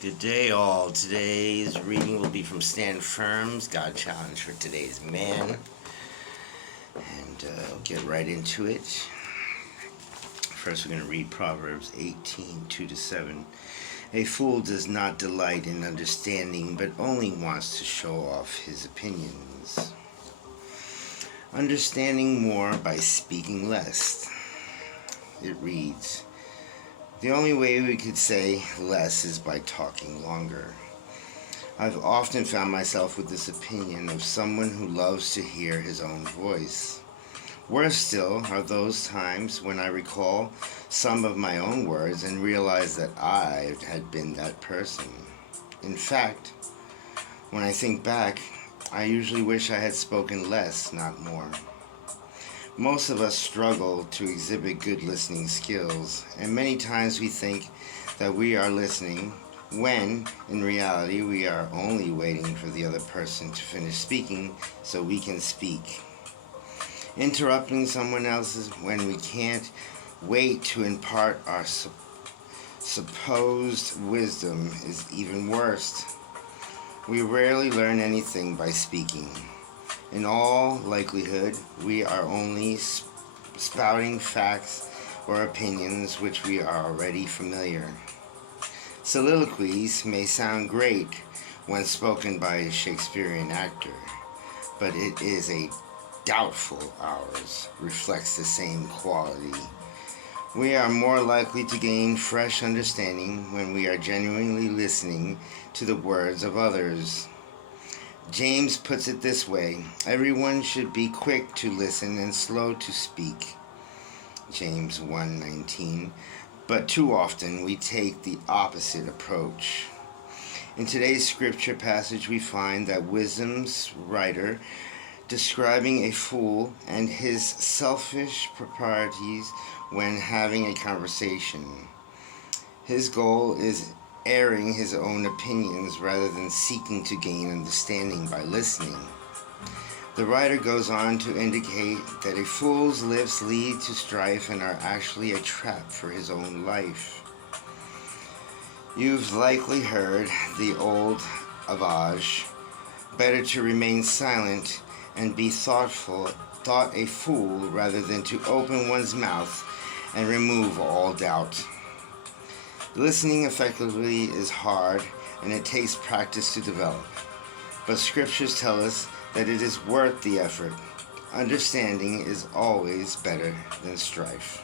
Good day, all. Today's reading will be from Stand Firm's God Challenge for Today's Man. And we'll get right into it. First, we're going to read Proverbs 18, 2-7. A fool does not delight in understanding, but only wants to show off his opinions. Understanding more by speaking less. It reads, the only way we could say less is by talking longer. I've often found myself with this opinion of someone who loves to hear his own voice. Worse still are those times when I recall some of my own words and realize that I had been that person. In fact, when I think back, I usually wish I had spoken less, not more. Most of us struggle to exhibit good listening skills, and many times we think that we are listening when, in reality, we are only waiting for the other person to finish speaking so we can speak. Interrupting someone else's when we can't wait to impart our supposed wisdom is even worse. We rarely learn anything by speaking. In all likelihood, we are only spouting facts or opinions which we are already familiar. Soliloquies may sound great when spoken by a Shakespearean actor, but it is a doubtful ours reflects the same quality. We are more likely to gain fresh understanding when we are genuinely listening to the words of others. James puts it this way, everyone should be quick to listen and slow to speak. James 1:19. But too often we take the opposite approach. In today's scripture passage we find that wisdom's writer describing a fool and his selfish proprieties when having a conversation. His goal is airing his own opinions rather than seeking to gain understanding by listening. The writer goes on to indicate that a fool's lips lead to strife and are actually a trap for his own life. You've likely heard the old adage, better to remain silent and be thought a fool rather than to open one's mouth and remove all doubt. Listening effectively is hard and it takes practice to develop, but scriptures tell us that it is worth the effort. Understanding is always better than strife.